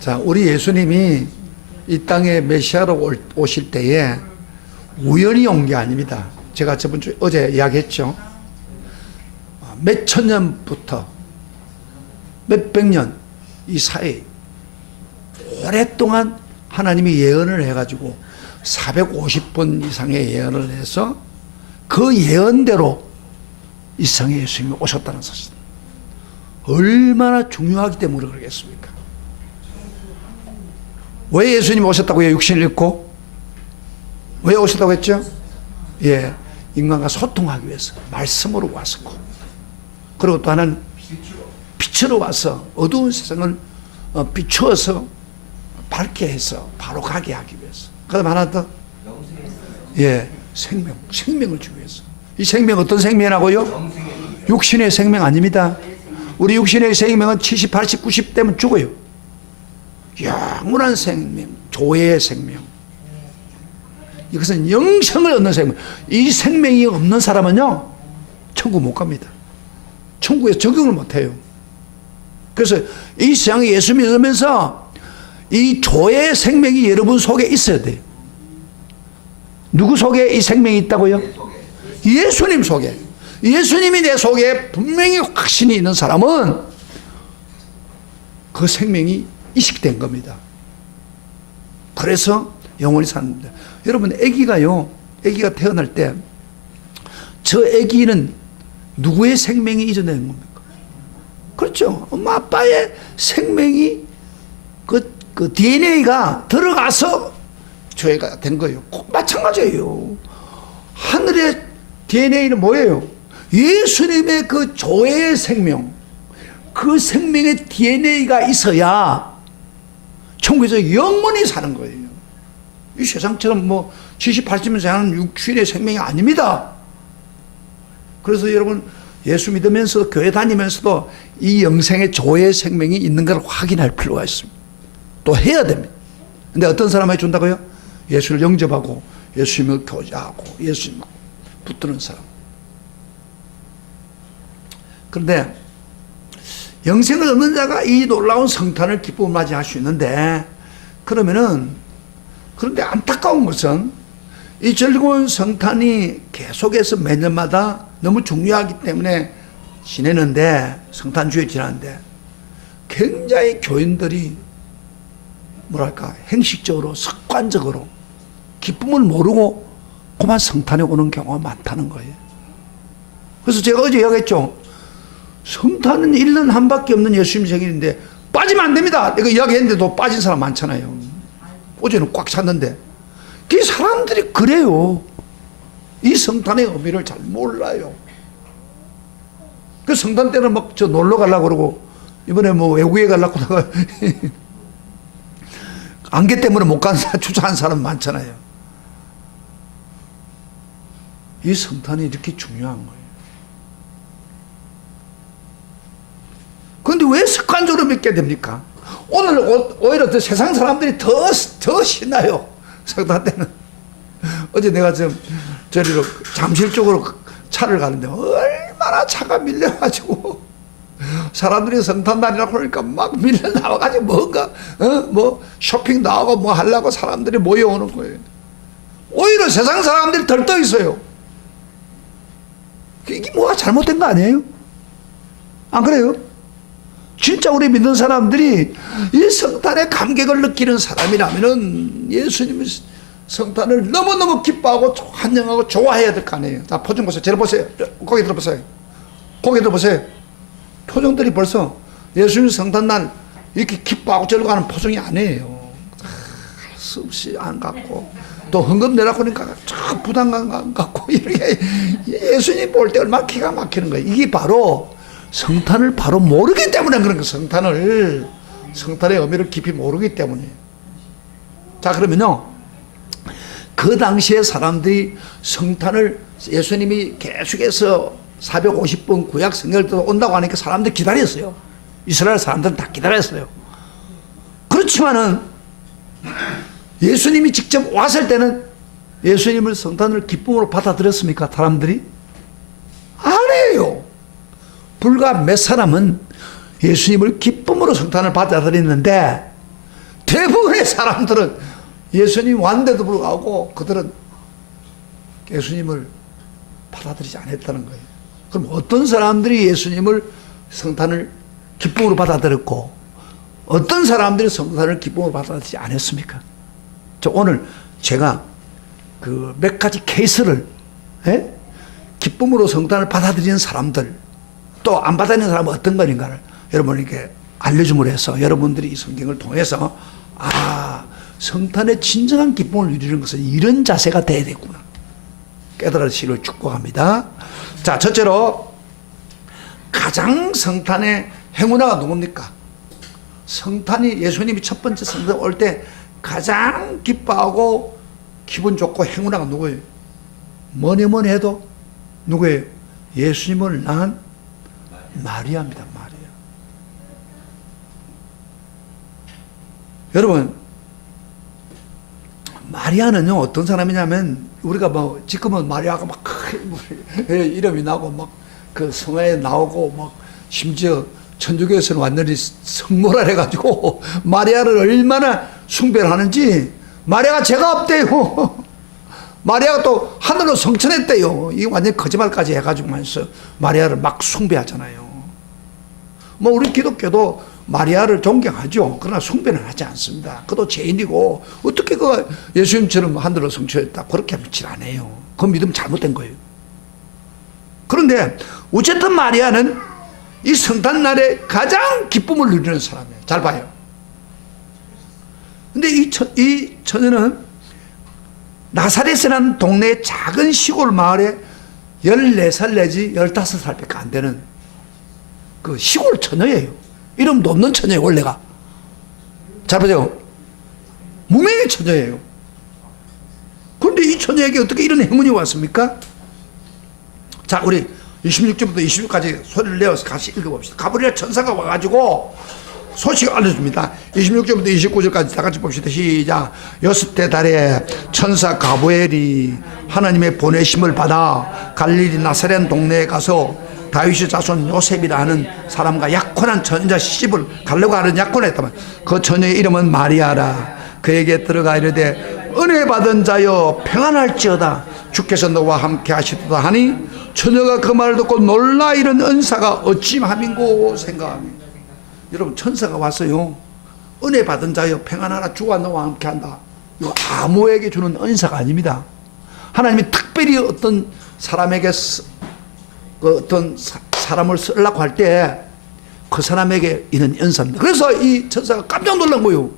자, 우리 예수님이 이 땅에 메시아로 오실 때에 우연히 온 게 아닙니다. 제가 저번 주에 어제 이야기했죠. 몇 천 년부터 몇 백 년 이 사이 오랫동안 하나님이 예언을 해가지고 450번 이상의 예언을 해서 그 예언대로 이 세상에 예수님이 오셨다는 사실. 얼마나 중요하기 때문에 그러겠습니까? 왜 예수님이 오셨다고요? 육신을 입고? 왜 오셨다고 했죠? 예, 인간과 소통하기 위해서 말씀으로 왔었고, 그리고 또 하나는 빛으로 와서 어두운 세상을 비추어서 밝게 해서 바로 가게 하기 위해서. 그다음 하나 더, 예, 생명을 주기 위해서. 이 생명 어떤 생명이라고요? 육신의 생명 아닙니다. 우리 육신의 생명은 70, 80, 90 되면 죽어요. 영원한 생명, 조의 생명. 이것은 영생을 얻는 생명. 이 생명이 없는 사람은요, 천국 못 갑니다. 천국에 적용을 못 해요. 그래서 이 세상에 예수 믿으면서 이 조의 생명이 여러분 속에 있어야 돼요. 누구 속에 이 생명이 있다고요? 예수님 속에. 예수님이 내 속에 분명히 확신이 있는 사람은 그 생명이 이식된 겁니다. 그래서 영원히 사는 겁니다. 여러분, 아기가 태어날 때 저 아기는 누구의 생명이 이전되는 겁니까? 그렇죠. 엄마 아빠의 생명이 그 DNA가 들어가서 죄가 된 거예요. 꼭 마찬가지예요. 하늘의 DNA는 뭐예요? 예수님의 그 조의 생명, 그 생명의 DNA가 있어야 천국에서 영원히 사는 거예요. 이 세상처럼 뭐 70, 80년 사는 육신의 생명이 아닙니다. 그래서 여러분, 예수 믿으면서 교회 다니면서도 이 영생의 조의 생명이 있는 걸 확인할 필요가 있습니다. 또 해야 됩니다. 근데 어떤 사람에게 준다고요? 예수를 영접하고 예수님을 교제하고 예수님 붙드는 사람. 그런데 영생을 얻는 자가 이 놀라운 성탄을 기쁨을 맞이할 수 있는데, 그런데 안타까운 것은 이 즐거운 성탄이 계속해서 매년마다 너무 중요하기 때문에 지내는데, 성탄주에 지나는데 굉장히 교인들이 뭐랄까 행식적으로 습관적으로 기쁨을 모르고 그만 성탄에 오는 경우가 많다는 거예요. 그래서 제가 어제 이야기했죠. 성탄은 1년 한 밖에 없는 예수님 생일인데 빠지면 안 됩니다. 내가 이야기했는데도 빠진 사람 많잖아요. 어제는 꽉 찼는데. 그 사람들이 그래요. 이 성탄의 의미를 잘 몰라요. 그 성탄 때는 막 저 놀러 가려고 그러고, 이번에 뭐 외국에 가려고 하다가 안개 때문에 못 간 주저한 사람 많잖아요. 이 성탄이 이렇게 중요한 거예요. 그런데 왜 습관적으로 믿게 됩니까? 오늘 오히려 더 세상 사람들이 더 신나요. 성탄 때는. 어제 내가 저리로 잠실 쪽으로 차를 가는데 얼마나 차가 밀려가지고 사람들이 성탄날이라고 그러니까 막 밀려 나와가지고 뭔가 뭐 쇼핑 나오고 뭐 하려고 사람들이 모여오는 거예요. 오히려 세상 사람들이 덜 떠 있어요. 이게 뭐가 잘못된 거 아니에요? 안 그래요? 진짜 우리 믿는 사람들이 이 성탄의 감격을 느끼는 사람이라면은 예수님의 성탄을 너무너무 기뻐하고 환영하고 좋아해야 될 거 아니에요. 자, 표정 보세요. 저를 보세요. 고개 들어보세요. 고개 들어보세요. 표정들이 벌써 예수님 성탄날 이렇게 기뻐하고 저러고 하는 표정이 아니에요. 할 수 없이 안 갖고 또 헌금 내라고 그러니까 부담감 안 갖고 이렇게 예수님 볼 때 얼마나 기가 막히는 거예요. 이게 바로 성탄을 바로 모르기 때문에 그런 거예요. 성탄의 의미를 깊이 모르기 때문에. 자, 그러면요, 그 당시에 사람들이 성탄을 예수님이 계속해서 450번 구약 성경을 온다고 하니까 사람들이 기다렸어요. 이스라엘 사람들은 다 기다렸어요. 그렇지만은 예수님이 직접 왔을 때는 예수님을 성탄을 기쁨으로 받아들였습니까? 사람들이? 아니에요. 불과 몇 사람은 예수님을 기쁨으로 성탄을 받아들였는데 대부분의 사람들은 예수님 왔는데도 불구하고 그들은 예수님을 받아들이지 않았다는 거예요. 그럼 어떤 사람들이 예수님을 성탄을 기쁨으로 받아들였고 어떤 사람들이 성탄을 기쁨으로 받아들이지 않았습니까? 오늘 제가 그 몇 가지 케이스를 기쁨으로 성탄을 받아들이는 사람들 또 안 받아들이는 사람은 어떤 것인가를 여러분에게 알려줌으로 해서 여러분들이 이 성경을 통해서 성탄의 진정한 기쁨을 누리는 것은 이런 자세가 돼야 되구나 깨달으시기를 축복합니다. 자, 첫째로 가장 성탄의 행운아가 누굽니까? 성탄이 예수님이 첫 번째 성탄 올 때 가장 기뻐하고 기분 좋고 행운아가 누구예요? 뭐니 해도 누구예요? 예수님을 낳은 마리아입니다. 마리아. 여러분, 마리아는요 어떤 사람이냐면 우리가 뭐 지금은 마리아가 막 이름이 나고 막 그 성화에 나오고 막 심지어 천주교에서는 완전히 성모라 해가지고 마리아를 얼마나 숭배를 하는지 마리아가 죄가 없대요. 마리아가 또 하늘로 성천했대요. 이게 완전 거짓말까지 해가지고만서 마리아를 막 숭배하잖아요. 뭐 우리 기독교도 마리아를 존경하죠. 그러나 숭배는 하지 않습니다. 그도 죄인이고 어떻게 그 예수님처럼 하늘로 성천했다 그렇게 믿질 않아요. 그 믿음 잘못된 거예요. 그런데 어쨌든 마리아는 이 성탄날에 가장 기쁨을 누리는 사람이에요. 잘 봐요. 근데 이 처녀는 나사렛이라는 동네의 작은 시골 마을에 14살 내지 15살밖에 안 되는 그 시골 처녀예요. 이름도 없는 처녀예요, 원래가. 잘 보세요. 무명의 처녀예요. 그런데 이 처녀에게 어떻게 이런 행운이 왔습니까? 자, 우리 26절부터 26까지 소리를 내어서 같이 읽어봅시다. 가브리엘 천사가 와가지고 소식을 알려줍니다. 26절부터 29절까지 다 같이 봅시다. 시작. 6대 달에 천사 가브리엘이 하나님의 보내심을 받아 갈릴리 나사렛 동네에 가서 다윗의 자손 요셉이라 하는 사람과 약혼한 처녀 시집을 가려고 하는 약혼했다면 그 처녀의 이름은 마리아라. 그에게 들어가 이르되 은혜 받은 자여 평안할지어다 주께서 너와 함께 하시도다 하니 처녀가 그 말을 듣고 놀라 이런 은사가 어찌함인고 생각합니다. 여러분, 천사가 왔어요. 은혜 받은 자여 평안하라 주와 너와 함께 한다. 이거 아무에게 주는 은사가 아닙니다. 하나님이 특별히 어떤 사람에게 어떤 사람을 쓰려고 할 때 그 사람에게 있는 은사입니다. 그래서 이 천사가 깜짝 놀란 거예요.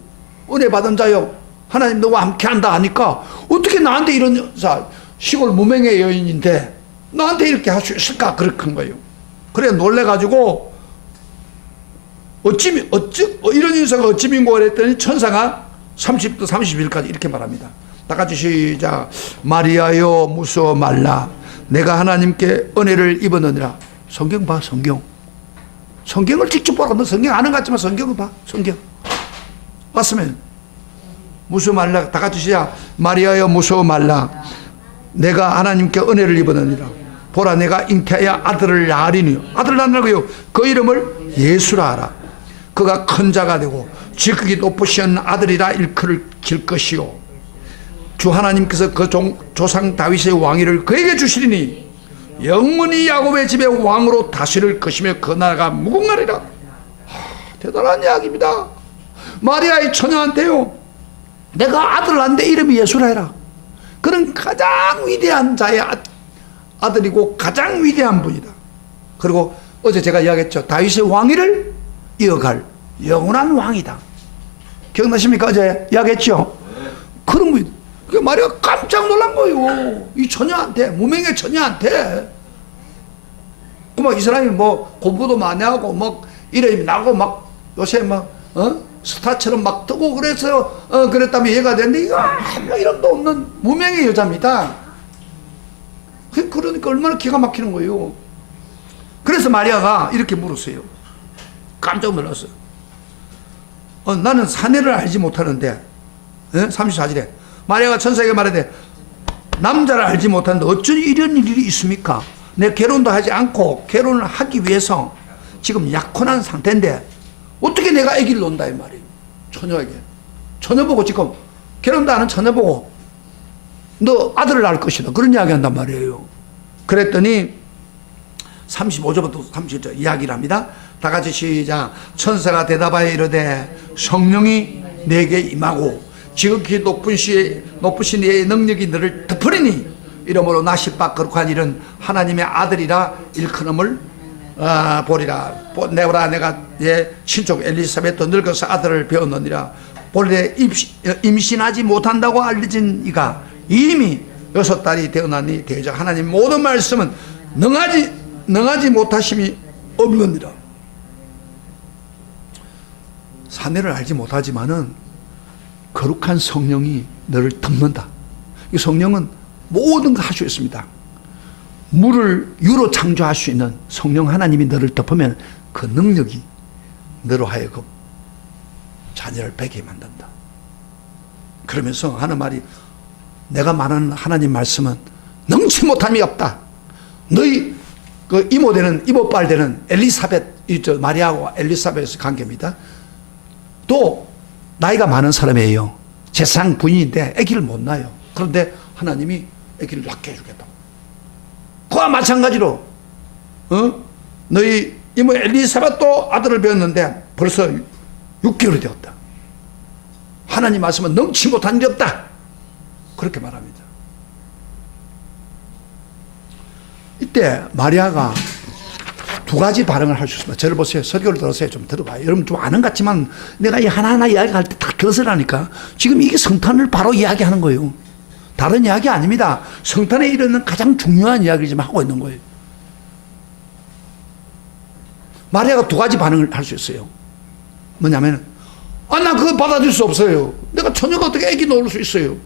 은혜 받은 자여 하나님 너와 함께 한다 하니까 어떻게 나한테 이런 은사, 시골 무명의 여인인데 나한테 이렇게 할 수 있을까 그렇게 거예요. 그래 놀래가지고 이런 인사가 어찌민고 그랬더니 천사가 30도 31까지 이렇게 말합니다. 다 같이 시작. 마리아여 무서워 말라. 내가 하나님께 은혜를 입었느니라. 성경 봐, 성경. 성경을 직접 보라. 너 성경 아는 것 같지만 성경을 봐, 성경. 맞으면 무서워 말라. 다 같이 시작. 마리아여 무서워 말라. 내가 하나님께 은혜를 입었느니라. 보라 내가 잉태하여 아들을 낳으리니. 아들을 낳으라고요. 그 이름을 예수라 하라. 그가 큰 자가 되고 지극히 높으신 아들이라 일컬을 것이요 주 하나님께서 그 조상 다윗의 왕위를 그에게 주시리니 영원히 야곱의 집의 왕으로 다스릴 것이며 그 나라가 무궁하리라. 대단한 이야기입니다. 마리아의 처녀한테요 내가 아들을 낳는데 이름이 예수라 해라. 그는 가장 위대한 자의 아들이고 가장 위대한 분이다. 그리고 어제 제가 이야기했죠. 다윗의 왕위를 이어갈 영원한 왕이다. 기억나십니까? 어제 이야기했죠. 그런 분, 그 마리아가 깜짝 놀란 거예요. 이 처녀한테, 무명의 처녀한테. 그 이 사람이 뭐 공부도 많이 하고 막 이름이 나고 막 요새 막 스타처럼 막 뜨고 그래서 그랬다면 이해가 되는데 이거 아무 이름도 없는 무명의 여자입니다. 그러니까 얼마나 기가 막히는 거예요. 그래서 마리아가 이렇게 물었어요. 깜짝 놀랐어요. 나는 사내를 알지 못하는데 34절에 마리아가 천사에게 말하되 남자를 알지 못하는데 어쩐 이런 일이 있습니까? 내 결혼도 하지 않고 결혼을 하기 위해서 지금 약혼한 상태인데 어떻게 내가 아기를 낳는다 이 말이에요. 처녀에게. 처녀 보고 지금 결혼도 안 한 처녀 보고 너 아들을 낳을 것이다. 그런 이야기 한단 말이에요. 그랬더니 35절부터 37절 이야기를 합니다. 다 같이 시작. 천사가 대답하여 이르되 성령이 내게 임하고 지극히 높으신 이의 능력이 너를 덮으리니 이러므로 나시바 거룩한 일은 하나님의 아들이라 일컬음을 보리라. 내오라 내가 친족 엘리사벳도 늙어서 아들을 배웠느니라. 본래 임신하지 못한다고 알려진 이가 이미 6달이 되어나니 대적 하나님 모든 말씀은 능하지 못하심이 없느니라. 사내를 알지 못하지만은 거룩한 성령이 너를 덮는다. 이 성령은 모든 걸 할 수 있습니다. 물을 유로 창조할 수 있는 성령 하나님이 너를 덮으면 그 능력이 너로 하여금 자녀를 베게 만든다. 그러면서 하는 말이 내가 말하는 하나님 말씀은 능치 못함이 없다. 너희 그 이모빨 되는 엘리사벳, 마리아와 엘리사벳의 관계입니다. 또 나이가 많은 사람이에요. 재상 부인인데 아기를 못 낳아요. 그런데 하나님이 아기를 낳게 해주겠다. 그와 마찬가지로 너희 이모 엘리사벳도 아들을 배웠는데 벌써 6개월이 되었다. 하나님 말씀은 능치 못한 일이 없다. 그렇게 말합니다. 이때 마리아가 두 가지 반응을 할 수 있습니다. 저를 보세요. 설교를 들으세요. 좀 들어봐요. 여러분 좀 아는 것 같지만 내가 이 하나하나 이야기할 때 딱 들으시라니까. 지금 이게 성탄을 바로 이야기하는 거예요. 다른 이야기 아닙니다. 성탄에 이르는 가장 중요한 이야기를 지금 하고 있는 거예요. 마리아가 두 가지 반응을 할 수 있어요. 뭐냐면 나 그거 받아들일 수 없어요. 내가 처녀가 어떻게 애기 놓을 수 있어요.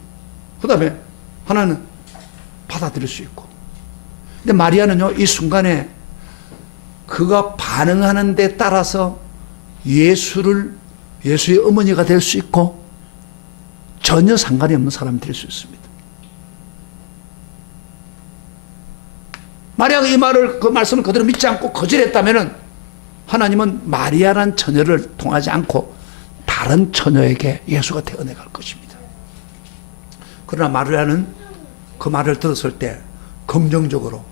그 다음에 하나는 받아들일 수 있고. 근데 마리아는요, 이 순간에 그가 반응하는 데 따라서 예수의 어머니가 될 수 있고 전혀 상관이 없는 사람이 될 수 있습니다. 마리아가 그 말씀을 그대로 믿지 않고 거절했다면은 하나님은 마리아란 처녀를 통하지 않고 다른 처녀에게 예수가 태어나갈 것입니다. 그러나 마리아는 그 말을 들었을 때 긍정적으로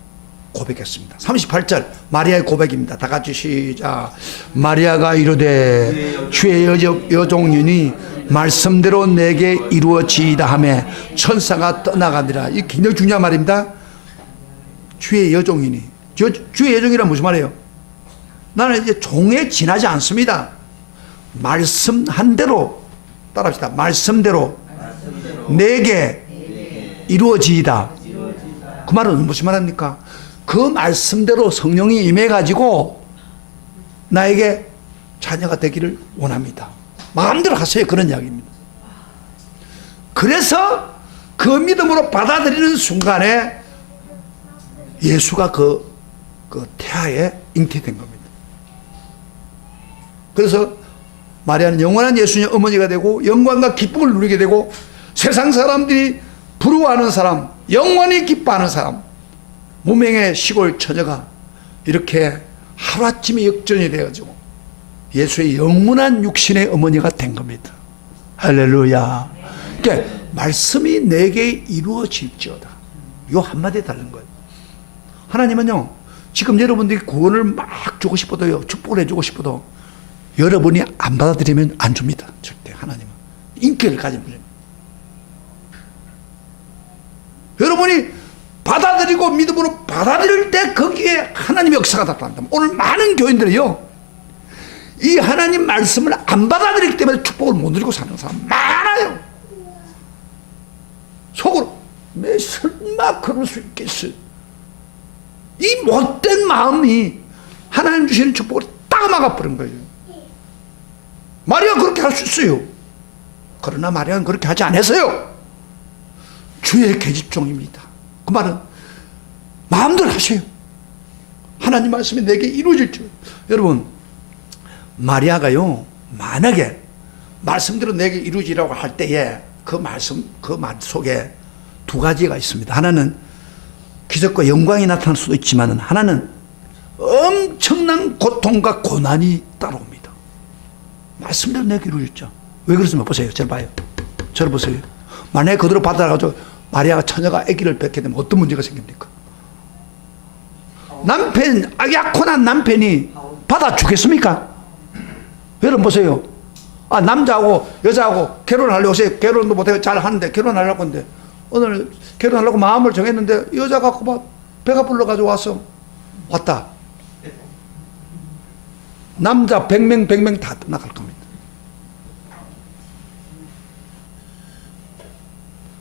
고백했습니다. 38절 마리아의 고백입니다. 다 같이 시작. 마리아가 이르되 주의 여종이니 말씀대로 내게 이루어지이다 하매 천사가 떠나가니라. 이 굉장히 중요한 말입니다. 주의 여종이니. 주의 여종이란 무슨 말이에요? 나는 이제 종에 지나지 않습니다. 말씀한 대로 따라합시다. 말씀대로 내게 이루어지이다. 그 말은 무슨 말입니까? 그 말씀대로 성령이 임해가지고 나에게 자녀가 되기를 원합니다. 마음대로 하세요. 그런 이야기입니다. 그래서 그 믿음으로 받아들이는 순간에 예수가 그 태아에 잉태된 겁니다. 그래서 마리아는 영원한 예수님의 어머니가 되고 영광과 기쁨을 누리게 되고 세상 사람들이 부러워하는 사람, 영원히 기뻐하는 사람, 무명의 시골 처녀가 이렇게 하루아침에 역전이 되어가지고 예수의 영원한 육신의 어머니가 된 겁니다. 할렐루야. 그러니까 말씀이 내게 이루어질지어다. 요 한마디에 다른 거예요. 하나님은요, 지금 여러분들이 구원을 막 주고 싶어도요, 축복을 해주고 싶어도 여러분이 안 받아들이면 안 줍니다. 절대 하나님은. 인격을 가진 분입니다. 여러분이 받아들이고 믿음으로 받아들일 때 거기에 하나님의 역사가 나타난다. 오늘 많은 교인들이요, 이 하나님 말씀을 안 받아들이기 때문에 축복을 못 누리고 사는 사람 많아요. 속으로 내 설마 그럴 수 있겠어. 이 못된 마음이 하나님 주시는 축복을 딱 막아버린 거예요. 마리아 그렇게 할 수 있어요. 그러나 마리아는 그렇게 하지 않았어요. 주의 계집종입니다. 그 말은 마음대로 하세요. 하나님 말씀이 내게 이루어질 줄. 여러분, 마리아가요, 만약에 말씀대로 내게 이루어지라고 할 때에 그 말 속에 두 가지가 있습니다. 하나는 기적과 영광이 나타날 수도 있지만 하나는 엄청난 고통과 고난이 따라옵니다. 말씀대로 내게 이루어졌죠. 왜 그렇습니까? 보세요. 저를 봐요. 저를 보세요. 만약에 그대로 받아가지고 마리아가 처녀가 아기를 낳게 되면 어떤 문제가 생깁니까? 남편, 약혼한 남편이 받아주겠습니까? 여러분 보세요. 남자하고 여자하고 결혼하려고 하세요. 결혼도 못해요. 잘 하는데 결혼하려고 하는데 오늘 결혼하려고 마음을 정했는데 여자가 막 배가 불러가지고 왔다. 남자 100명 다 나갈 겁니다.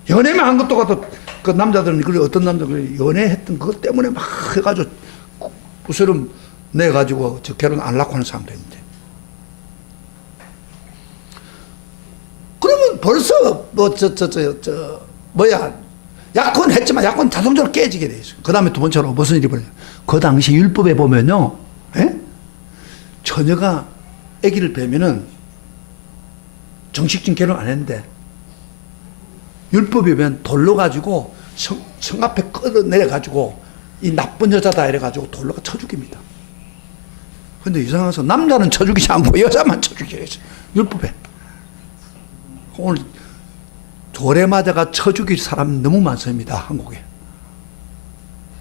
연애만 한 것도 같아. 그 남자들은 그래, 어떤 남자들이 연애했던 그것 때문에 막 해가지고 부스럼 내가지고 저 결혼 안 하려고 하는 사람도 있는데. 그러면 벌써 약혼했지만 약혼 자동적으로 깨지게 돼 있어요. 그 다음에 두 번째로 무슨 일이 벌어요? 그 당시 율법에 보면요, 처녀가 아기를 배면은 정식적인 결혼 안 했는데 율법에 보면 돌로 가지고 성 앞에 끌어내려 가지고 이 나쁜 여자다 이래 가지고 돌로 쳐 죽입니다. 근데 이상해서 남자는 쳐 죽이지 않고 여자만 쳐 죽이게 했어요. 율법에. 오늘 돌에 맞아가 쳐 죽일 사람 너무 많습니다. 한국에.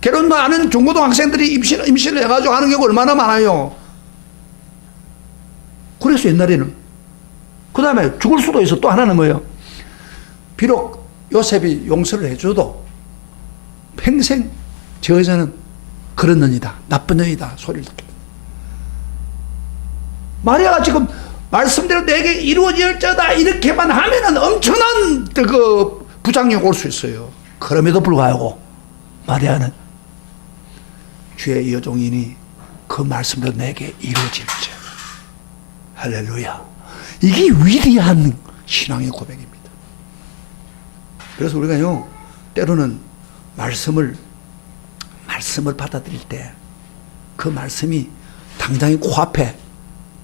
결혼도 안 하는 중고등학생들이 임신을 해가지고 하는 경우 얼마나 많아요. 그래서 옛날에는. 그 다음에 죽을 수도 있어. 또 하나는 뭐예요? 비록 요셉이 용서를 해줘도 평생 저 여자는 그런 년이다, 나쁜 년이다 소리를 듣게. 마리아가 지금 말씀대로 내게 이루어질자다 이렇게만 하면은 엄청난 그 부작용이 올 수 있어요. 그럼에도 불구하고 마리아는 주의 여종이니 그 말씀대로 내게 이루어질자. 할렐루야. 이게 위대한 신앙의 고백입니다. 그래서 우리가요, 때로는 말씀을 받아들일 때 그 말씀이 당장의 코앞에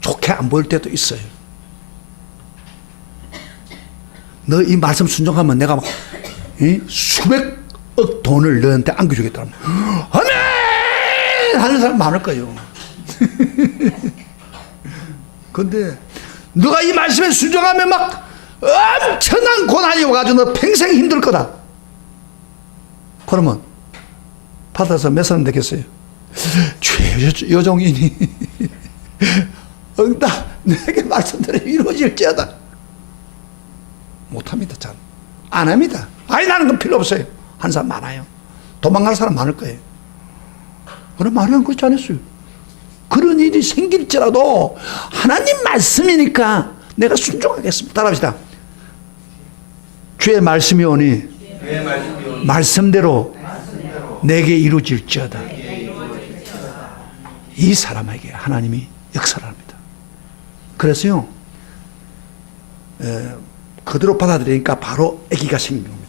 좋게 안 보일 때도 있어요. 너 이 말씀 순종하면 내가 막 수백억 돈을 너한테 안겨주겠다. 아멘! 하는 사람 많을 거예요. 근데 너가 이 말씀에 순종하면 막 엄청난 고난이 와가지고 너 평생 힘들 거다. 그러면 받아서 몇 사람 되겠어요? 주의 여종이니 응답 내게 말씀대로 이루어질지어다. 못합니다. 잘 안 합니다. 아니 나는 건 필요 없어요. 한 사람 많아요. 도망갈 사람 많을 거예요. 그럼 마리아는 그렇지 않았어요. 그런 일이 생길지라도 하나님 말씀이니까 내가 순종하겠습니다. 따라합시다. 주의 말씀이 오니 말씀대로 내게 이루어질지어다. 이 사람에게 하나님이 역사를 합니다. 그래서요, 그대로 받아들이니까 바로 아기가 생긴 겁니다.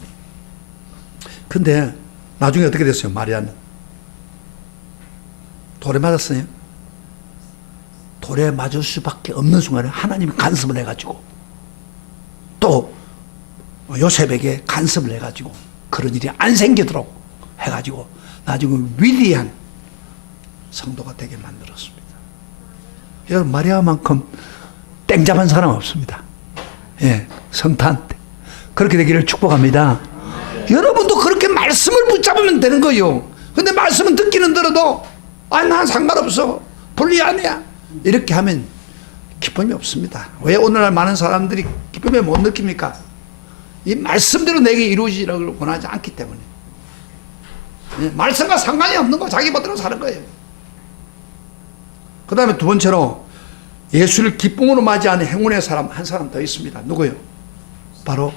근데 나중에 어떻게 됐어요? 마리아는 돌에 맞았어요. 돌에 맞을 수밖에 없는 순간에 하나님이 간섭을 해가지고 또 요셉에게 간섭을 해가지고 그런 일이 안 생기도록 해가지고 나중에 위대한 성도가 되게 만들었습니다. 여러분, 마리아만큼 땡 잡은 사람 없습니다. 예, 성탄 때 그렇게 되기를 축복합니다. 여러분도 그렇게 말씀을 붙잡으면 되는 거예요. 근데 말씀은 듣기는 들어도 난 상관없어, 불리하냐 이렇게 하면 기쁨이 없습니다. 왜 오늘날 많은 사람들이 기쁨을 못 느낍니까? 이 말씀대로 내게 이루어지기를 원하지 않기 때문에. 말씀과 상관이 없는 거 자기 멋대로 사는 거예요. 그 다음에 두 번째로 예수를 기쁨으로 맞이하는 행운의 사람 한 사람 더 있습니다. 누구요? 바로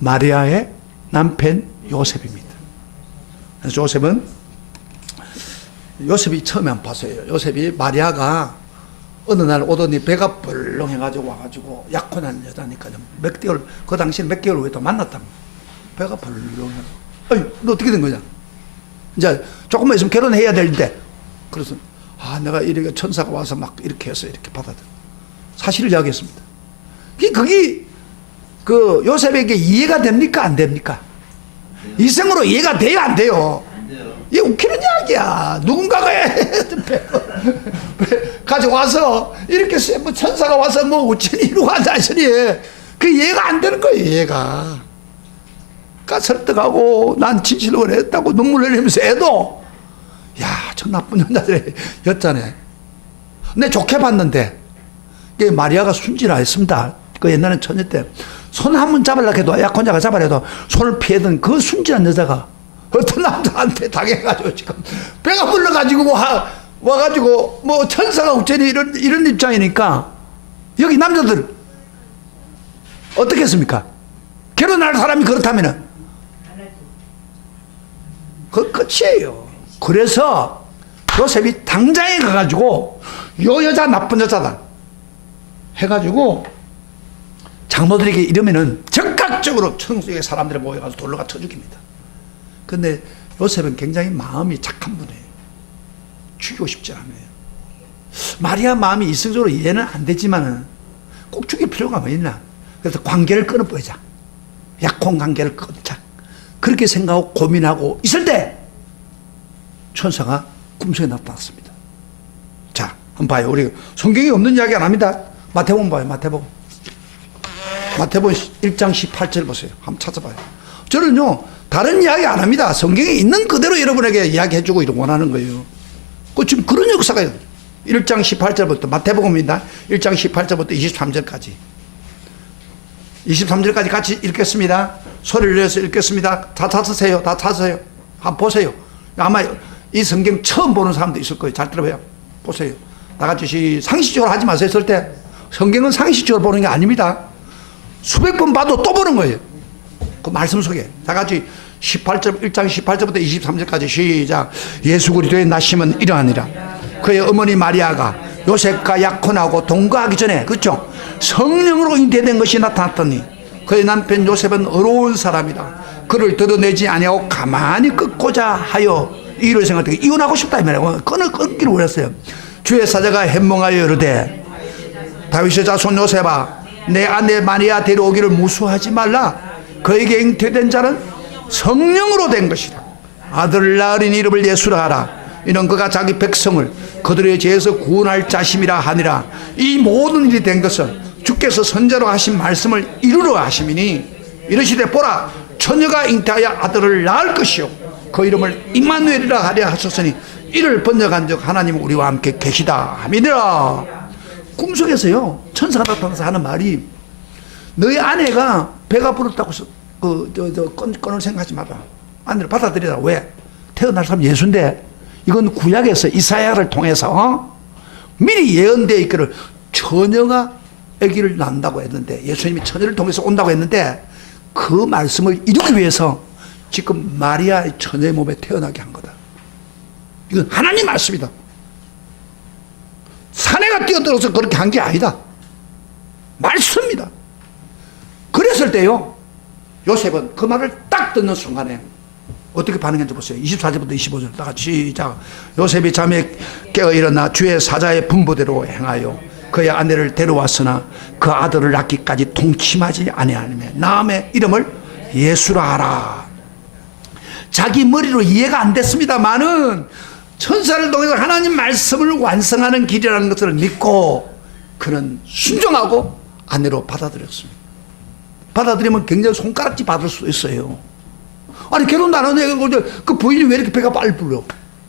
마리아의 남편 요셉입니다. 그래서 요셉이 처음에 한번 봤어요. 요셉이 마리아가 어느 날 오더니 배가 벌렁해가지고 와가지고 약혼한 여자니까 몇 개월, 그 당시에 몇 개월 후에 또 만났답니다. 배가 벌렁해. 어이, 너 어떻게 된 거냐? 이제 조금만 있으면 결혼해야 되는데. 그래서 내가 이렇게 천사가 와서 막 이렇게 해서 이렇게 받아들여. 사실을 이야기했습니다. 그게 그 요셉에게 이해가 됩니까? 안 됩니까? 이성으로 이해가 돼요? 안 돼요? 이게 웃기는 이야기야. 누군가가 가져와서 이렇게 뭐 천사가 와서 뭐 어쩐 이루고 앉아있으니 그 이해가 안 되는 거예요, 이해가. 그러니까 설득하고 난 진실을 했다고 눈물 흘리면서 애도 야, 저 나쁜 여자네. 내 좋게 봤는데 마리아가 순진하였습니다. 그 옛날에 처녀 때 손 한 번 잡으려고 해도 약혼자가 잡으려 해도 손을 피하던 그 순진한 여자가 어떤 남자한테 당해가지고 지금 배가 불러가지고 와가지고 뭐 천사가 어쩌니 이런 입장이니까 여기 남자들 어떻게 했습니까? 결혼할 사람이 그렇다면은 그 끝이에요. 그래서 요셉이 당장에 가가지고 요 여자 나쁜 여자다 해가지고 장로들에게 이러면은 적극적으로 청소의 사람들이 모여가서 돌로가 쳐 죽입니다. 근데 요셉은 굉장히 마음이 착한 분이에요. 죽이고 싶지 않아요. 마리아 마음이 이성적으로 이해는 안 되지만은 꼭 죽일 필요가 뭐 있나. 그래서 관계를 끊어버리자. 약혼 관계를 끊자. 그렇게 생각하고 고민하고 있을 때 천사가 꿈속에 나타났습니다. 자, 한번 봐요. 우리 성경에 없는 이야기 안 합니다. 마태복음 봐요. 마태복음 1장 18절 보세요. 한번 찾아봐요. 저는요 다른 이야기 안 합니다. 성경에 있는 그대로 여러분에게 이야기해주고 이런 원하는 거예요. 지금 그런 역사가 1장 18절부터 마태복음입니다. 1장 18절부터 23절까지 23절까지 같이 읽겠습니다. 소리를 내서 읽겠습니다. 다 찾으세요. 다 찾으세요. 한번 보세요. 아마 이 성경 처음 보는 사람도 있을 거예요. 잘 들어봐요. 보세요. 다 같이 상식적으로 하지 마세요. 쓸 때 성경은 상식적으로 보는 게 아닙니다. 수백 번 봐도 또 보는 거예요. 그 말씀 속에. 다 같이 1장 18절부터 23절까지 시작. 예수 그리스도의 나심은 이러하니라. 그의 어머니 마리아가 요셉과 약혼하고 동거하기 전에 그렇죠? 성령으로 잉태된 것이 나타났더니 그의 남편 요셉은 어려운 사람이다. 그를 드러내지 아니하고 가만히 끊고자 하여 이를 생각하고 이혼하고 싶다 이 말이에요. 끊기를 원했어요. 주의 사자가 해몽하여 이르되 다윗의 자손 요셉아 내 아내 마리아 데려오기를 무수하지 말라. 그에게 잉태된 자는 성령으로 된 것이다. 아들을 낳으린 이름을 예수라 하라. 이는 그가 자기 백성을 그들의 죄에서 구원할 자심이라 하니라. 이 모든 일이 된 것은 주께서 선자로 하신 말씀을 이루려 하심이니 이르시되 보라 처녀가 잉태하여 아들을 낳을 것이요 그 이름을 임마누엘이라 하려 하셨으니 이를 번역한 적 하나님은 우리와 함께 계시다 함이니라. 꿈속에서요 천사가 나타나서 하는 말이 너희 아내가 배가 부르다고 끈을 생각하지 마라. 아내를 받아들이라. 왜? 태어날 사람 예수인데 이건 구약에서 이사야를 통해서 미리 예언되어 있기를 처녀가 아기를 낳는다고 했는데 예수님이 처녀를 통해서 온다고 했는데 그 말씀을 이루기 위해서 지금 마리아의 처녀의 몸에 태어나게 한 거다. 이건 하나님 말씀이다. 사내가 뛰어들어서 그렇게 한 게 아니다. 말씀입니다. 그랬을 때요 요셉은 그 말을 딱 듣는 순간에 어떻게 반응했는지 보세요. 24절부터 25절 다 같이 시작. 요셉이 잠에 깨어 일어나 주의 사자의 분부대로 행하여 그의 아내를 데려왔으나 그 아들을 낳기까지 동침하지 아니하며 남의 이름을 예수라 하라. 자기 머리로 이해가 안 됐습니다만은 천사를 통해서 하나님 말씀을 완성하는 길이라는 것을 믿고 그는 순종하고 아내로 받아들였습니다. 받아들이면 굉장히 손가락질 받을 수 있어요. 아니 결혼도 안 하는 애가 그 부인이 왜 이렇게 배가 빨리 불러?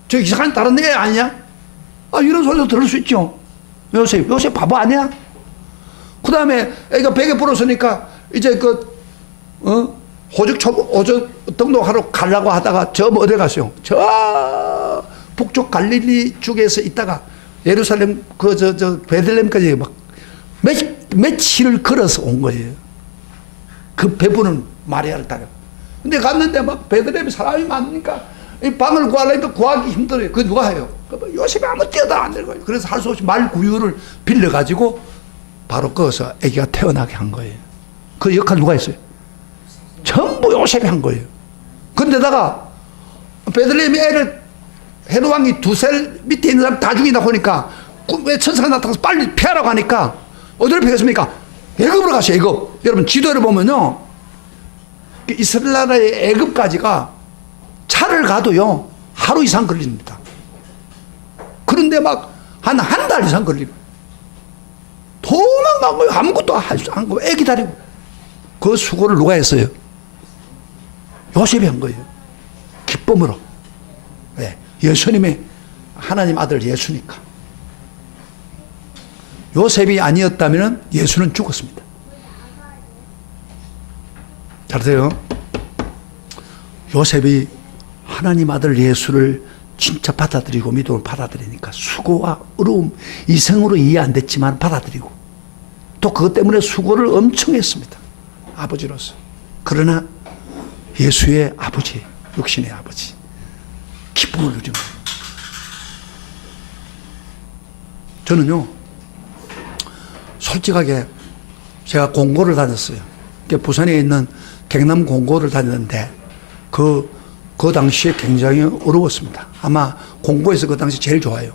저 이상한 다른 애 아니냐? 이런 소리도 들을 수 있죠. 요셉 바보 아니야? 그 다음에 애가 베개 불었으니까 이제 호적 등록하러 가려고 하다가 저 어디 갔어요? 저 북쪽 갈릴리 쪽에서 있다가 예루살렘 베들레헴까지 막 며칠을 걸어서 온 거예요. 그 배부른 마리아를 따라. 근데 갔는데 막 베들레헴에 사람이 많으니까 이 방을 구하려니까 구하기 힘들어요. 그 누가 해요? 요셉이 아무 뛰어도 안 되는 거예요. 그래서 할 수 없이 말 구유를 빌려가지고 바로 거기서 아기가 태어나게 한 거예요. 그 역할 누가 했어요? 전부 요셉이 한 거예요. 근데다가 베들레헴에 애를 헤롯 왕이 2살 밑에 있는 사람 다 죽인다 보니까 왜 천사가 나타나서 빨리 피하라고 하니까 어디를 피했습니까? 애굽으로 가세요. 애굽. 여러분 지도를 보면요 이스라엘 나라의 애굽까지가 차를 가도요 하루 이상 걸립니다. 그런데 막 한 달 이상 걸리고 도망가고 아무것도 할 수 없고 애 기다리고 그 수고를 누가 했어요? 요셉이 한 거예요. 기쁨으로. 네. 예수님의 하나님 아들 예수니까. 요셉이 아니었다면 예수는 죽었습니다. 잘 들어요. 요셉이 하나님 아들 예수를 진짜 받아들이고 믿음을 받아들이니까 수고와 어려움, 이성으로 이해 안 됐지만 받아들이고 또 그것 때문에 수고를 엄청 했습니다. 아버지로서. 그러나 예수의 아버지, 육신의 아버지, 기쁨을 누린 거예요. 저는요, 솔직하게 제가 공고를 다녔어요. 부산에 있는 경남 공고를 다녔는데 그 당시에 굉장히 어려웠습니다. 아마 공고에서 그 당시 제일 좋아요.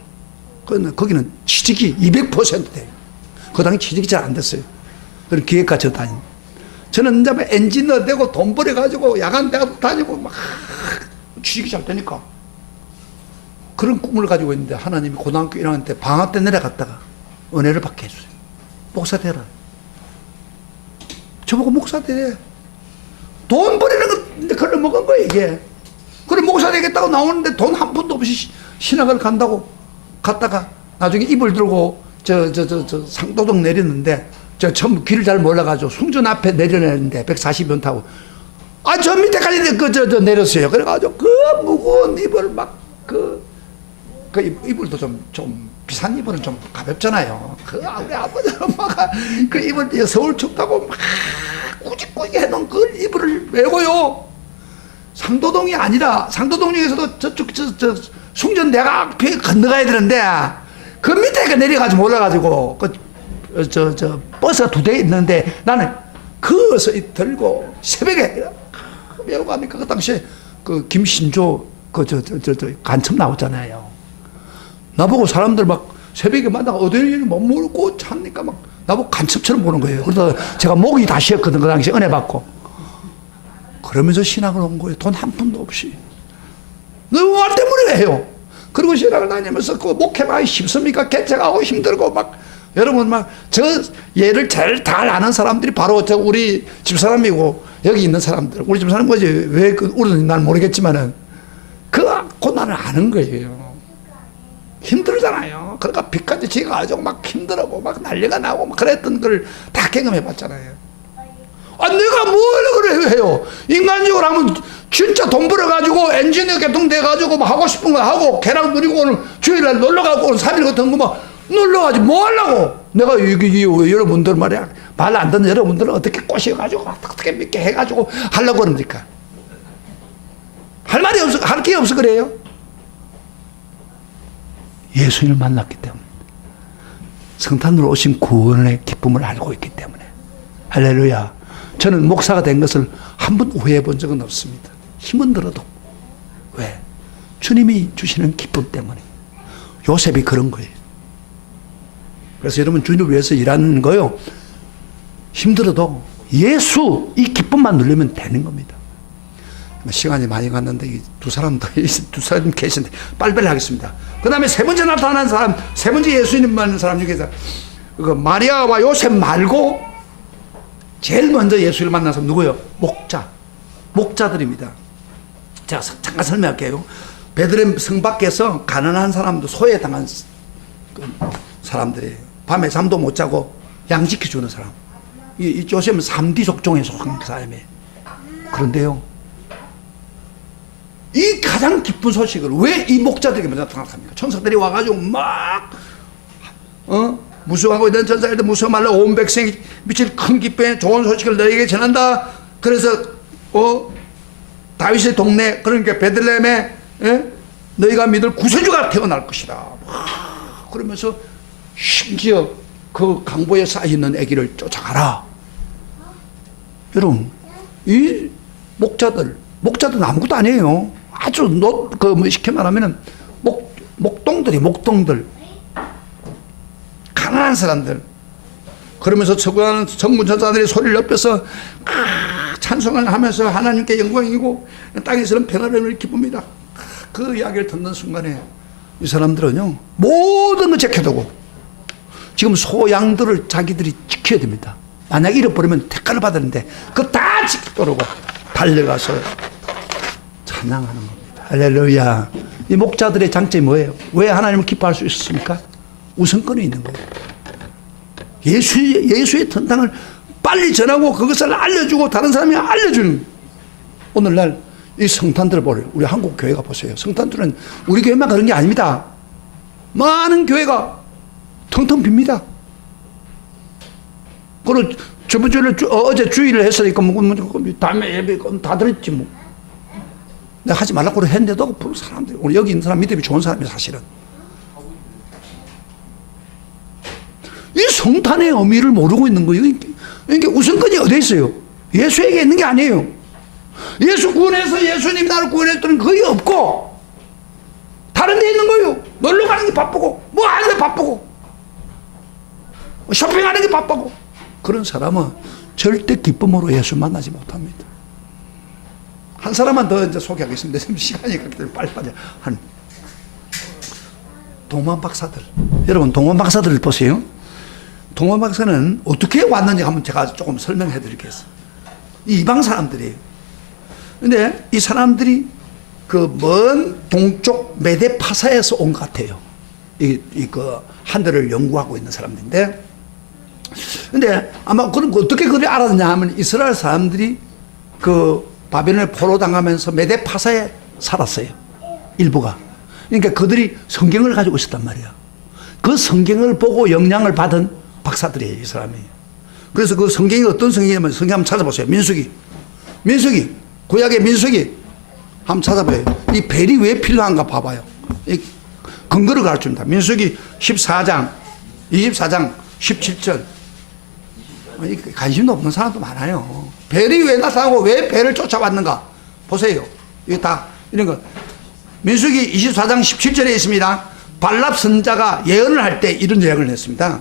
거기는 취직이 200% 돼요. 그 당시 취직이 잘 안 됐어요. 그런 기획과 저 다닌. 저는 이제 엔지니어 되고 돈 벌어가지고 야간 대학도 다니고 막 취직이 잘 되니까 그런 꿈을 가지고 있는데 하나님이 고등학교 1학년 때 방학 때 내려갔다가 은혜를 받게 해주세요. 목사 되라. 저보고 목사 돼. 돈 버리는 거 걸러 먹은 거예요, 이게. 그래, 목사 되겠다고 나오는데 돈 한 푼도 없이 신학을 간다고 갔다가 나중에 입을 들고 상도동 내렸는데 처음 길을 잘 몰라가지고 숭전 앞에 내려내는데 140번 타고 저 밑에까지 내렸어요. 그래가지고 그 무거운 이불 그 이불도 좀 비싼 이불은 좀 가볍잖아요. 우리 아버지 엄마가 그 이불 서울 춥다고 막 꾸짖꾸짖 해놓은 그 이불을 메고요. 상도동이 아니라 상도동역에서도 저쪽 숭전대학 앞에 건너가야 되는데 그 밑에 내려가지고 몰라가지고 버스가 2대 있는데 나는 그어서 들고 새벽에 메고 가니까 그 당시에 그 김신조 간첩 나오잖아요. 나보고 사람들 막 새벽에 만나고 어딜 못 모르고 찾니까 막 나보고 간첩처럼 보는 거예요. 그래서 제가 목이 다 쉬었거든. 그 당시에 은혜 받고. 그러면서 신학을 온 거예요. 돈 한 푼도 없이. 뭐 때문에 해요. 그리고 신학을 다니면서 그 목회가 쉽습니까? 개척하고 힘들고 막 여러분 막 얘를 제일 잘 아는 사람들이 바로 우리 집사람이고 여기 있는 사람들. 우리 집사람 거지. 왜 우리는 난 모르겠지만은 그 고난을 아는 거예요. 힘들잖아요. 그러니까 빚까지 지어가지고 막 힘들고 막 난리가 나고 막 그랬던 걸 다 경험해 봤잖아요. 내가 뭘 해요? 인간적으로 하면 진짜 돈 벌어가지고 엔지니어 개통돼가지고 막 하고 싶은 거 하고 개랑 누리고 오늘 주일날 놀러가고 오늘 3일 같은 거 막 놀러가지 뭐 하려고? 내가 여러분들 말이야 말 안 듣는 여러분들은 어떻게 꼬셔가지고 어떻게 믿게 해가지고 하려고 그럽니까? 할 말이 없어, 할 게 없어 그래요? 예수님을 만났기 때문에 성탄으로 오신 구원의 기쁨을 알고 있기 때문에 할렐루야. 저는 목사가 된 것을 한 번 후회해 본 적은 없습니다. 힘은 들어도. 왜? 주님이 주시는 기쁨 때문에. 요셉이 그런 거예요. 그래서 여러분 주님을 위해서 일하는 거요. 힘들어도 예수 이 기쁨만 누리면 되는 겁니다. 시간이 많이 갔는데 두 사람 계신데 빨리빨리 하겠습니다. 그 다음에 세 번째 나타난 사람, 세 번째 예수님 만난 사람 중에서 그 마리아와 요셉 말고 제일 먼저 예수를 만난 사람 누구예요? 목자들입니다. 제가 잠깐 설명할게요. 베들레헴 성 밖에서 가난한 사람도 소외당한 사람들이에요. 밤에 잠도 못 자고 양 지켜주는 사람. 이 요셉은 3D 족종에 속한 사람이에요. 그런데요, 이 가장 기쁜 소식을 왜 이 목자들에게 먼저 나타납니까? 천사들이 와가지고 막 무수하고 있는 전사들도 무수 말로 온 백성이 미칠 큰 기쁨에 좋은 소식을 너에게 전한다. 그래서 다윗의 동네 그러니까 베들레헴에 너희가 믿을 구세주가 태어날 것이다. 그러면서 심지어 그 강보에 쌓여있는 아기를 쫓아가라. 여러분 이 목자들은 아무것도 아니에요. 아주 쉽게 말하면 목동들 가난한 사람들. 그러면서 서구하는 성문 전사들이 소리를 옆에서 찬송을 하면서 하나님께 영광이고 땅에서는 평화를 기쁩니다. 그 이야기를 듣는 순간에 이 사람들은요 모든 걸 지켜두고 지금 소 양들을 자기들이 지켜야 됩니다. 만약 잃어버리면 대가를 받았는데 그거 다 지키도록 달려가서 찬양하는 겁니다. 할렐루야. 이 목자들의 장점이 뭐예요? 왜 하나님을 기뻐할 수 있었습니까? 우선권이 있는 거예요. 예수의 전당을 빨리 전하고 그것을 알려주고 다른 사람이 알려주는. 오늘날 이 성탄들을 보래요. 우리 한국 교회가 보세요. 성탄들은 우리 교회만 그런 게 아닙니다. 많은 교회가 텅텅 빕니다. 그리고 저번 주에 어제 주일을 했으니까 다음에 예배 다 들었지 뭐. 내가 하지 말라고 했는데도 사람들이 오늘 여기 있는 사람 믿음이 좋은 사람이 사실은 이 성탄의 의미를 모르고 있는 거예요. 그러니까 우선권이 어디에 있어요? 예수에게 있는 게 아니에요. 예수 구원해서 예수님 나를 구원했더니 거의 없고 다른 데 있는 거예요. 놀러 가는 게 바쁘고 뭐 하는 게 바쁘고 쇼핑하는 게 바쁘고 그런 사람은 절대 기쁨으로 예수 만나지 못합니다. 한 사람만 더 이제 소개하겠습니다. 지금 시간이 갔기 때문에 빨리빨리. 동원 박사들. 여러분, 동원 박사들 보세요. 동원 박사는 어떻게 왔는지 한번 제가 조금 설명해 드리겠습니다. 이방 사람들이에요. 근데 이 사람들이 그 먼 동쪽 메데파사에서 온 것 같아요. 그 하늘을 연구하고 있는 사람들인데, 근데 아마 그런 거 어떻게 그걸 알았냐 하면 이스라엘 사람들이 그 바벨론에 포로 당하면서 메데파사에 살았어요. 일부가. 그러니까 그들이 성경을 가지고 있었단 말이야. 그 성경을 보고 영향을 받은 박사들이에요, 이 사람이. 그래서 그 성경이 어떤 성경이냐면 성경 한번 찾아보세요. 민수기. 구약의 민수기 한번 찾아봐요. 이 벨이 왜 필요한가 봐봐요. 이 근거를 가르칩니다. 민수기 14장 17절. 관심도 없는 사람도 많아요. 벨이 왜 나타나고 왜 벨을 쫓아왔는가 보세요. 이거 다 이런 거. 민수기 24장 17절에 있습니다. 발랍 선자가 예언을 할 때 이런 예언을 했습니다.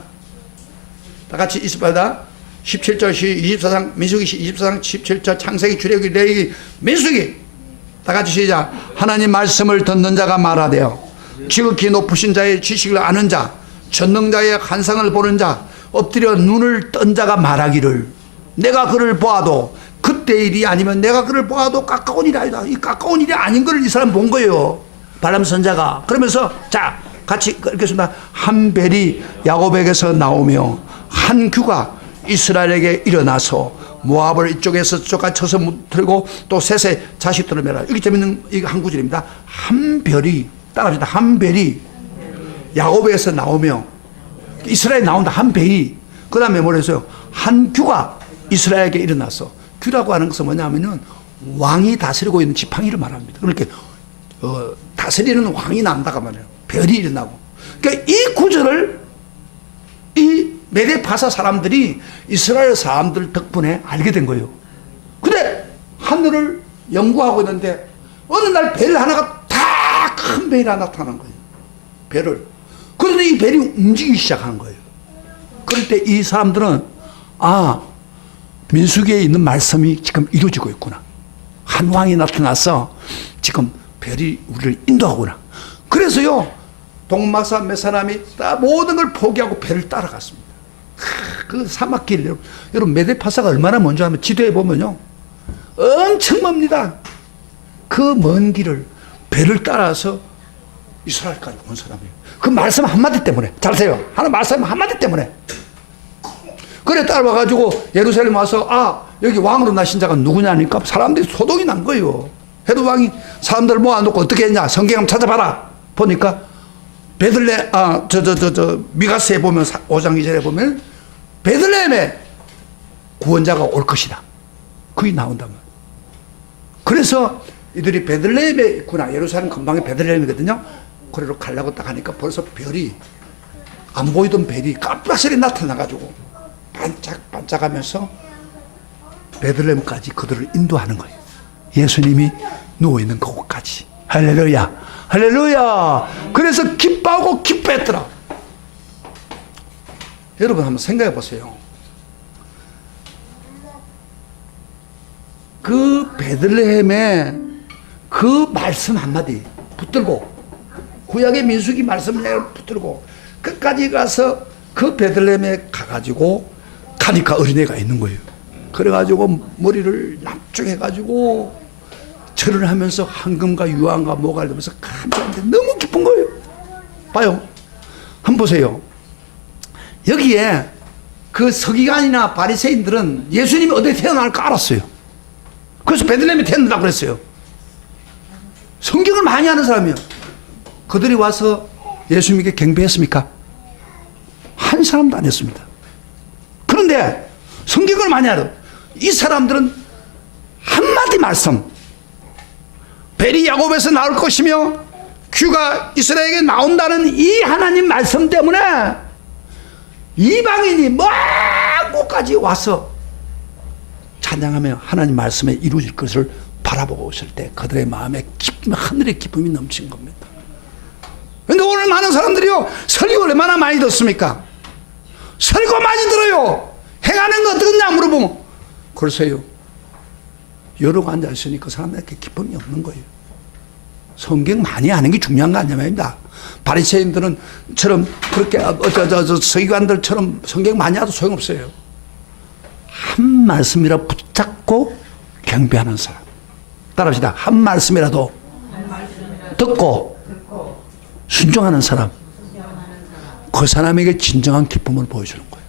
다 같이 있습니다. 17절 24장 민수기 24장 17절 창세기 출애굽기 레위기 민수기 다 같이 시작. 하나님 말씀을 듣는 자가 말하되어 지극히 높으신 자의 지식을 아는 자 전능자의 환상을 보는 자 엎드려 눈을 뜬 자가 말하기를 내가 그를 보아도 그때 일이 아니면 내가 그를 보아도 가까운 일이 아니다. 이 가까운 일이 아닌 걸 이 사람 본 거예요. 발람 선자가. 그러면서 자 같이 읽겠습니다. 한 벨이 야곱에게서 나오며 한 규가 이스라엘에게 일어나서 모압을 이쪽에서 저쪽까지 쳐서 들고 또 셋의 자식들을 매라. 이게 재밌는 이게 한 구절입니다. 한 별이 따라합니다. 한 별이 야곱에서 나오며 이스라엘에 나온다. 한 벨이. 그 다음에 뭐라 했어요? 한 규가 이스라엘에게 일어나서. 규라고 하는 것은 뭐냐면은 왕이 다스리고 있는 지팡이를 말합니다. 그렇게 다스리는 왕이 난다가 말이에요. 별이 일어나고. 그러니까 이 구절을 이 메데파사 사람들이 이스라엘 사람들 덕분에 알게 된 거예요. 근데 하늘을 연구하고 있는데 어느 날 별 하나가 다 큰 별이 하나 나타난 거예요. 별을. 그런데 이 별이 움직이기 시작한 거예요. 그럴 때 이 사람들은 민수기에 있는 말씀이 지금 이루어지고 있구나. 한 왕이 나타나서 지금 별이 우리를 인도하구나. 그래서요 동막사 몇 사람이 다 모든 걸 포기하고 별을 따라갔습니다. 그 사막길 여러분 메데파사가 얼마나 먼저 하면 지도에 보면요 엄청 멉니다. 그 먼 길을 배를 따라서 이스라엘까지 온 사람이에요. 그 말씀 한마디 때문에 잘하세요. 하나님 말씀 한마디 때문에 그래 따라와가지고 예루살렘 와서 여기 왕으로 나신 자가 누구냐니까 사람들이 소동이 난 거예요. 헤롯 왕이 사람들 모아놓고 어떻게 했냐 성경 한번 찾아봐라. 보니까 베들레 미가스에 보면 5장 2절에 보면 베들레헴에 구원자가 올 것이다. 그게 나온단 말이에요. 그래서 이들이 베들레헴에 있구나. 예루살렘 근방에 베들레헴이거든요. 그리로 가려고 딱 하니까 벌써 별이 안 보이던 별이 깜빡스레 나타나가지고 반짝반짝하면서 베들레헴까지 그들을 인도하는 거예요. 예수님이 누워있는 그곳까지. 할렐루야 할렐루야. 그래서 기뻐하고 기뻐했더라. 여러분 한번 생각해 보세요. 그 베들레헴에 그 말씀 한마디 붙들고 구약의 민수기 말씀을 붙들고 끝까지 가서 그 베들레헴에 가가지고 가니까 어린애가 있는 거예요. 그래가지고 머리를 납죽해가지고 절을 하면서 황금과 유황과 뭐가 되면서 감사한데 너무 기쁜 거예요. 봐요. 한번 보세요. 여기에 그 서기관이나 바리새인들은 예수님이 어디에 태어날까 알았어요. 그래서 베들레헴에 태어난다고 그랬어요. 성경을 많이 아는 사람이요. 그들이 와서 예수님에게 경배했습니까? 한 사람도 안 했습니다. 그런데 성경을 많이 알아. 이 사람들은 한마디 말씀, 벨이 야곱에서 나올 것이며 규가 이스라엘에게 나온다는 이 하나님 말씀 때문에 이방인이 먼 곳까지 와서 찬양하며 하나님 말씀에 이루어질 것을 바라보고 있을 때 그들의 마음에 기쁨, 하늘의 기쁨이 넘친 겁니다. 그런데 오늘 많은 사람들이요, 설교를 얼마나 많이 듣습니까? 설교 많이 들어요. 행하는 거 어떻겠냐 물어보면, 글쎄요, 여러 앉아 있으니 그 사람들에게 기쁨이 없는 거예요. 성경 많이 아는 게 중요한 거 아니냐 말입니다. 바리새인들은처럼 그렇게 서기관들처럼 성경 많이 해도 소용없어요. 한 말씀이라 붙잡고 경배하는 사람. 따라합시다. 한 말씀이라도 듣고 순종하는 사람. 그 사람에게 진정한 기쁨을 보여주는 거예요.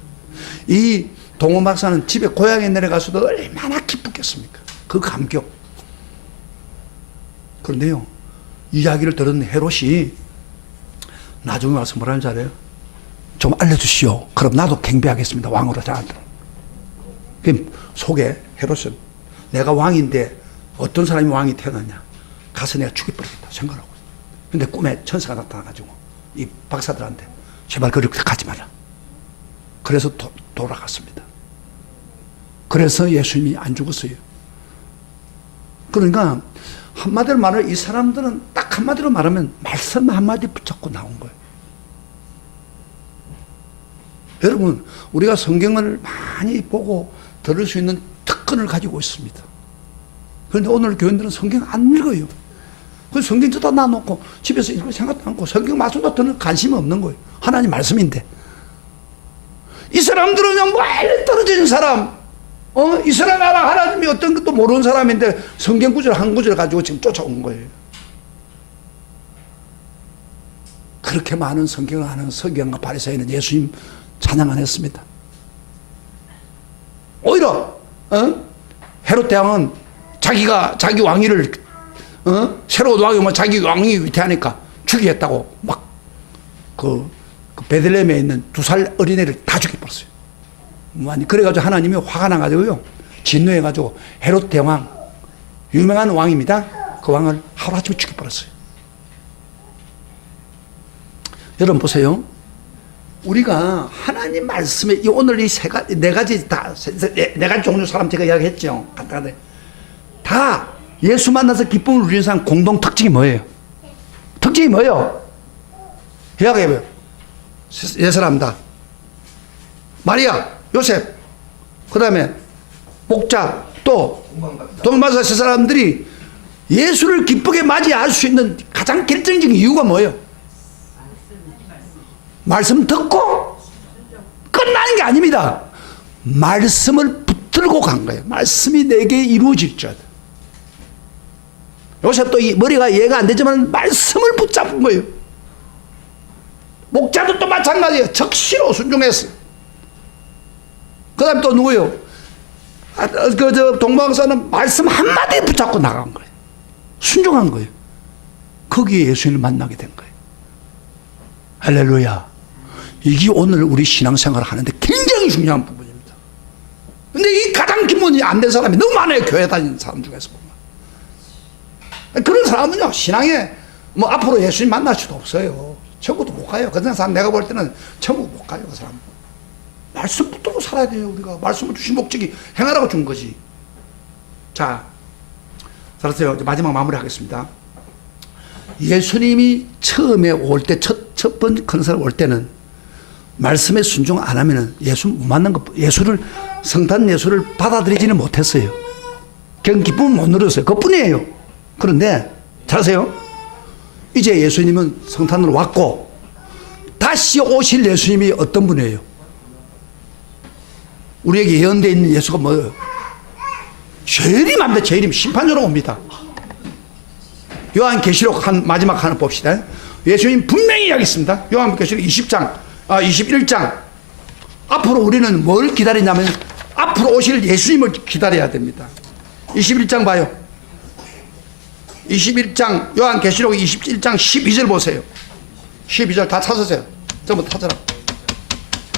이 동원 박사는 집에 고향에 내려가서도 얼마나 기쁘겠습니까? 그 감격. 그런데요, 이야기를 들은 헤롯이 나중에 와서 뭐라는 줄 알아요? 좀 알려주시오. 그럼 나도 경배하겠습니다. 왕으로 자한테. 속에 헤롯은 내가 왕인데 어떤 사람이 왕이 태어났냐? 가서 내가 죽여버리겠다 생각하고. 근데 꿈에 천사가 나타나가지고 이 박사들한테 제발 그렇게 가지 마라. 그래서 돌아갔습니다. 그래서 예수님이 안 죽었어요. 그러니까 한마디로 말하면 이 사람들은 딱 한마디로 말하면 말씀 한마디 붙잡고 나온 거예요. 여러분, 우리가 성경을 많이 보고 들을 수 있는 특권을 가지고 있습니다. 그런데 오늘 교인들은 성경 안 읽어요. 그래서 성경 뜯어 놔놓고 집에서 읽을 생각도 않고 성경 말씀도 듣는 관심이 없는 거예요. 하나님 말씀인데. 이 사람들은 그냥 멀리 떨어진 사람, 이스라엘 나라 하나님이 어떤 것도 모르는 사람인데 성경 구절 한 구절 가지고 지금 쫓아온 거예요. 그렇게 많은 성경을 아는 서기관과 바리새인은 예수님 찬양 안 했습니다. 오히려 헤롯 대왕은 자기 왕위를 새로운 왕이 오면 자기 왕위 위태하니까 죽이겠다고 막 그 베들레헴에 있는 2살 어린애를 다 죽여버렸어요. 그래가지고 하나님이 화가 나가지고요, 진노해가지고 헤롯 대왕, 유명한 왕입니다. 그 왕을 하루아침에 죽여버렸어요. 여러분 보세요. 우리가 하나님 말씀에 오늘 이 네 가지 종류 사람 제가 이야기했죠. 간단하게 다 예수 만나서 기쁨을 누리는 사람 공동 특징이 뭐예요? 특징이 뭐예요? 이야기해봐요. 네 사람 다. 마리아, 요셉, 그 다음에 목자, 또 도망가서 세 사람들이 예수를 기쁘게 맞이할 수 있는 가장 결정적인 이유가 뭐예요? 말씀 듣고 끝나는 게 아닙니다. 말씀을 붙들고 간 거예요. 말씀이 내게 이루어질 줄. 요셉도 이 머리가 이해가 안 되지만 말씀을 붙잡은 거예요. 목자도 또 마찬가지예요. 적시로 순종했어요. 그 다음에 또 누구예요? 동방사는 말씀 한마디 붙잡고 나간 거예요. 순종한 거예요. 거기에 예수님을 만나게 된 거예요. 할렐루야. 이게 오늘 우리 신앙생활을 하는데 굉장히 중요한 부분입니다. 근데 이 가장 기본이 안 된 사람이 너무 많아요. 교회 다니는 사람 중에서 보면. 그런 사람은요, 신앙에 뭐 앞으로 예수님 만날 수도 없어요. 천국도 못 가요. 그런 사람 내가 볼 때는 천국 못 가요. 그 사람. 말씀 붙들고 살아야 돼요. 우리가 말씀을 주신 목적이 행하라고 준 거지. 자, 알았어요. 마지막 마무리하겠습니다. 예수님이 처음에 올 때 첫 번째 컨설트 올 때는 말씀에 순종 안 하면은 예수 못 만난 것, 예수를 성탄 예수를 받아들이지는 못했어요. 그냥 기쁨을 못 누렸어요. 그뿐이에요. 그런데 잘하세요. 이제 예수님은 성탄으로 왔고 다시 오실 예수님이 어떤 분이에요? 우리에게 예언되어 있는 예수가 뭐예요? 재림합니다. 재림. 심판으로 옵니다. 요한계시록 마지막 하나 봅시다. 예수님 분명히 이야기했습니다. 요한계시록 21장. 앞으로 우리는 뭘 기다리냐면 앞으로 오실 예수님을 기다려야 됩니다. 21장 봐요. 21장 요한계시록 21장 12절 보세요. 12절 다 찾으세요. 전부 찾아라.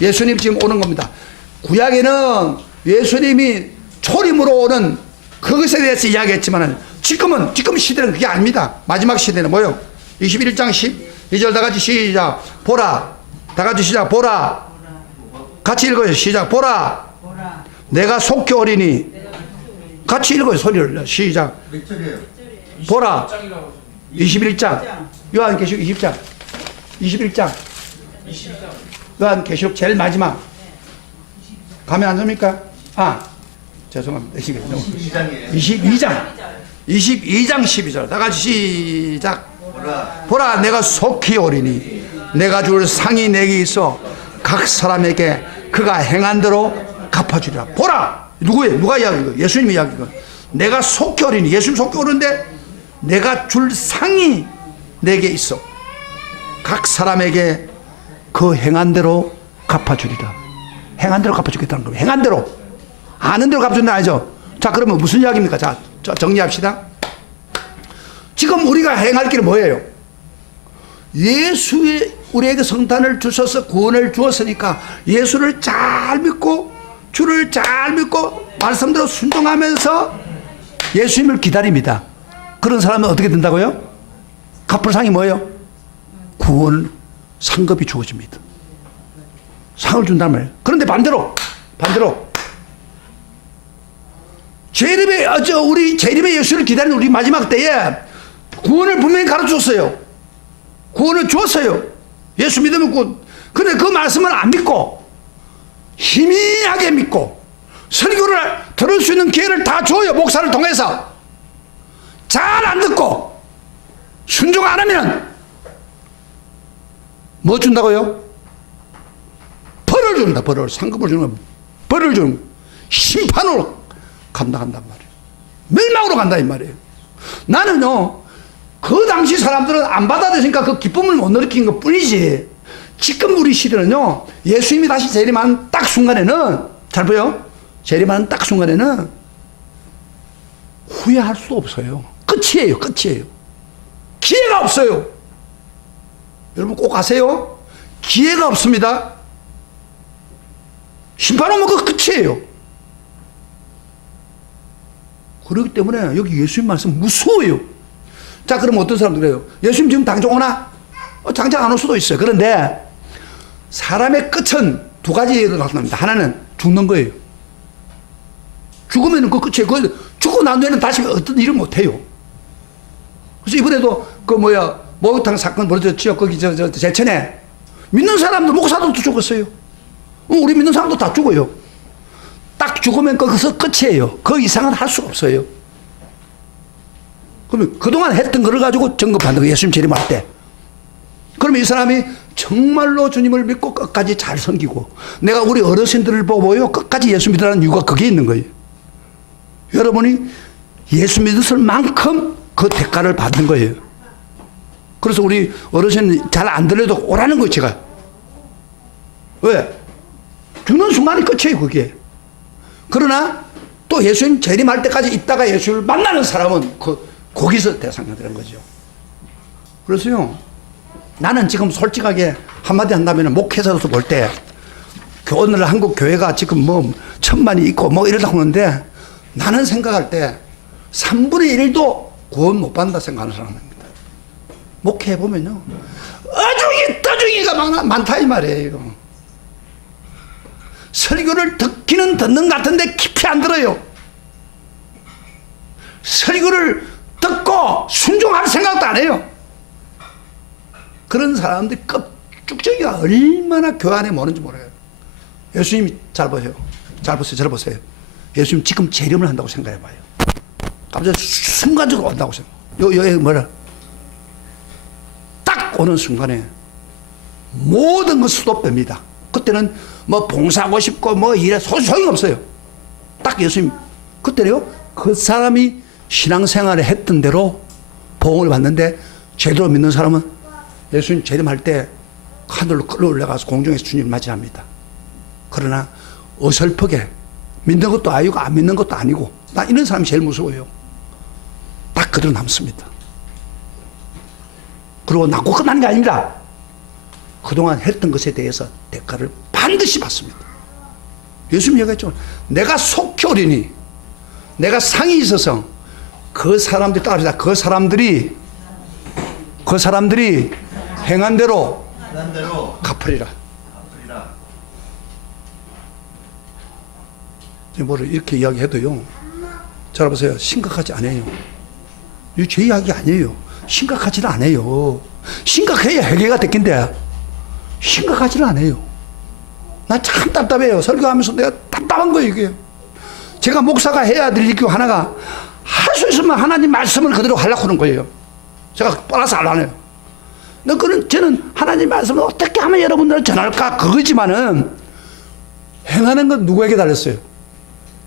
예수님 지금 오는 겁니다. 구약에는 예수님이 초림으로 오는 그것에 대해서 이야기했지만 지금 시대는 그게 아닙니다. 마지막 시대는 뭐요? 21장 12절 다 같이 시작. 보라. 다 같이 시작. 보라. 같이 읽어요. 시작. 보라. 내가 속히 오리니. 같이 읽어요. 소리를. 시작. 보라. 21장. 요한계시록 20장. 21장. 요한계시록 제일 마지막. 가면 안 됩니까? 죄송합니다. 22장. 22장 12절. 다 같이 시작. 보라, 내가 속히 오리니 내가 줄 상이 내게 있어 각 사람에게 그가 행한 대로 갚아주리라. 보라. 누구예요? 누가 이야기해요? 예수님이 이야기해요. 내가 속히 오리니. 예수님 속히 오는데 내가 줄 상이 내게 있어 각 사람에게 그 행한 대로 갚아주리라. 행한 대로 갚아주겠다는 거예요. 행한 대로. 아는 대로 갚아준다 아니죠? 자, 그러면 무슨 이야기입니까? 자, 정리합시다. 지금 우리가 행할 길은 뭐예요? 예수의 우리에게 성탄을 주셔서 구원을 주었으니까 예수를 잘 믿고 주를 잘 믿고 말씀대로 순종하면서 예수님을 기다립니다. 그런 사람은 어떻게 된다고요? 갚을 상이 뭐예요? 구원 상급이 주어집니다. 상을 준단 말이에요. 그런데 반대로 우리 재림의 예수를 기다리는 우리 마지막 때에 구원을 분명히 가르쳤어요. 구원을 주었어요. 예수 믿으면 구원. 근데 그 말씀을 안 믿고 희미하게 믿고 설교를 들을 수 있는 기회를 다 줘요. 목사를 통해서. 잘 안 듣고 순종 안 하면 뭐 준다고요? 벌을 준다. 벌을. 상급을 주는 벌을 주는 심판으로 감당한단 말이에요. 멸망으로 간다 이 말이에요. 나는요 그 당시 사람들은 안 받아들이니까 그 기쁨을 못 느낀 것 뿐이지, 지금 우리 시대는요 예수님이 다시 재림하는 딱 순간에는, 잘 보여? 재림하는 딱 순간에는 후회할 수 없어요. 끝이에요. 기회가 없어요. 여러분 꼭 아세요? 기회가 없습니다. 심판 오면 그 끝이에요. 그렇기 때문에 여기 예수님 말씀 무서워요. 자, 그럼 어떤 사람들 그래요? 예수님 지금 당장 오나? 당장 안 올 수도 있어요. 그런데 사람의 끝은 두 가지로 나타납니다. 하나는 죽는 거예요. 죽으면 그 끝이에요. 죽고 난 뒤에는 다시 어떤 일을 못 해요. 그래서 이번에도 목욕탕 사건 벌어졌죠. 거기 제천에 믿는 사람들, 목사들도 죽었어요. 우리 믿는 사람도 다 죽어요. 딱 죽으면 거기서 끝이에요. 그 이상은 할 수가 없어요. 그러면 그동안 했던 거를 가지고 점검하는 거예요. 예수님 재림할 때. 그러면 이 사람이 정말로 주님을 믿고 끝까지 잘 섬기고, 내가 우리 어르신들을 보고요 끝까지 예수 믿으라는 이유가 그게 있는 거예요. 여러분이 예수 믿었을 만큼 그 대가를 받는 거예요. 그래서 우리 어르신 잘 안 들려도 오라는 거예요. 제가. 왜? 죽는 순간이 끝이에요 그게. 그러나 또 예수님 재림할 때까지 있다가 예수를 만나는 사람은 거기서 대상이 되는 거죠. 그래서요 나는 지금 솔직하게 한마디 한다면 목회자로서 볼 때 오늘 한국 교회가 지금 1000만이 있고 이러다 하는데, 나는 생각할 때 3분의 1도 구원 못 받는다 생각하는 사람입니다. 목회해 보면요 떠중이가 많다 이 말이에요. 설교를 듣기는 듣는 것 같은데 깊이 안 들어요. 설교를 듣고 순종할 생각도 안 해요. 그런 사람들이 쭉쭉이가 얼마나 교회 안에 모는지 모르겠어요. 예수님이 잘 보세요. 저를 보세요. 예수님 지금 재림을 한다고 생각해 봐요. 갑자기 순간적으로 온다고 생각해요. 여기 딱 오는 순간에 모든 건 스톱됩니다. 그때는 뭐 봉사하고 싶고 뭐 이래 소용이 없어요. 딱 예수님 그때요 그 사람이 신앙생활을 했던 대로 보응을 받는데 제대로 믿는 사람은 예수님 재림할 때 하늘로 끌어올라가서 공중에서 주님을 맞이합니다. 그러나 어설프게 믿는 것도 아니고 안 믿는 것도 아니고 나 이런 사람이 제일 무서워요. 딱 그대로 남습니다. 그리고 낳고 끝나는 게 아닙니다. 그동안 했던 것에 대해서 대가를 반드시 받습니다. 예수님 얘기했죠. 내가 속히 오리니 내가 상이 있어서 그 사람들이 따라합시다. 그 사람들이 행한 대로 갚으리라. 뭐를 이렇게 이야기해도요. 잘 보세요. 심각하지 않아요. 이거 제 이야기 아니에요. 심각하지는 않아요. 심각해야 해결가 됐긴데 심각하지는 않아요. 나 참 답답해요. 설교하면서 내가 답답한 거예요. 이게 제가 목사가 해야 될 일 하나가 할 수 있으면 하나님 말씀을 그대로 하려고 하는 거예요. 제가 빨아서 안 해요. 저는 하나님 말씀을 어떻게 하면 여러분들을 전할까 그거지만은 행하는 건 누구에게 달렸어요?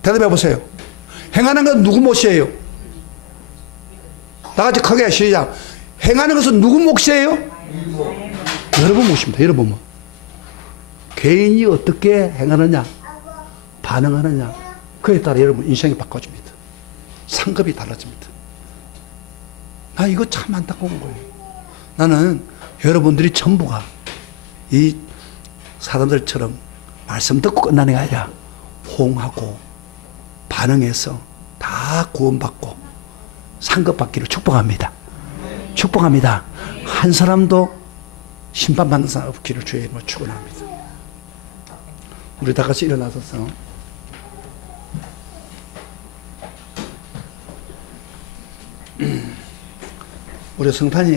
대답해 보세요. 행하는 건 누구 몫이에요? 다 같이 크게 시작. 행하는 것은 누구 몫이에요? 여러분 몫입니다. 여러분 몫. 개인이 어떻게 행하느냐, 반응하느냐, 그에 따라 여러분 인생이 바꿔집니다. 상급이 달라집니다. 나 이거 참 안타까운 거예요. 나는 여러분들이 전부가 이 사람들처럼 말씀 듣고 끝나는 게 아니라 호응하고 반응해서 다 구원받고 상급받기를 축복합니다. 축복합니다. 한 사람도 심판받는 사람 없기를 주의 이름으로 축원합니다. 우리 다 같이 일어나서 우리 성탄이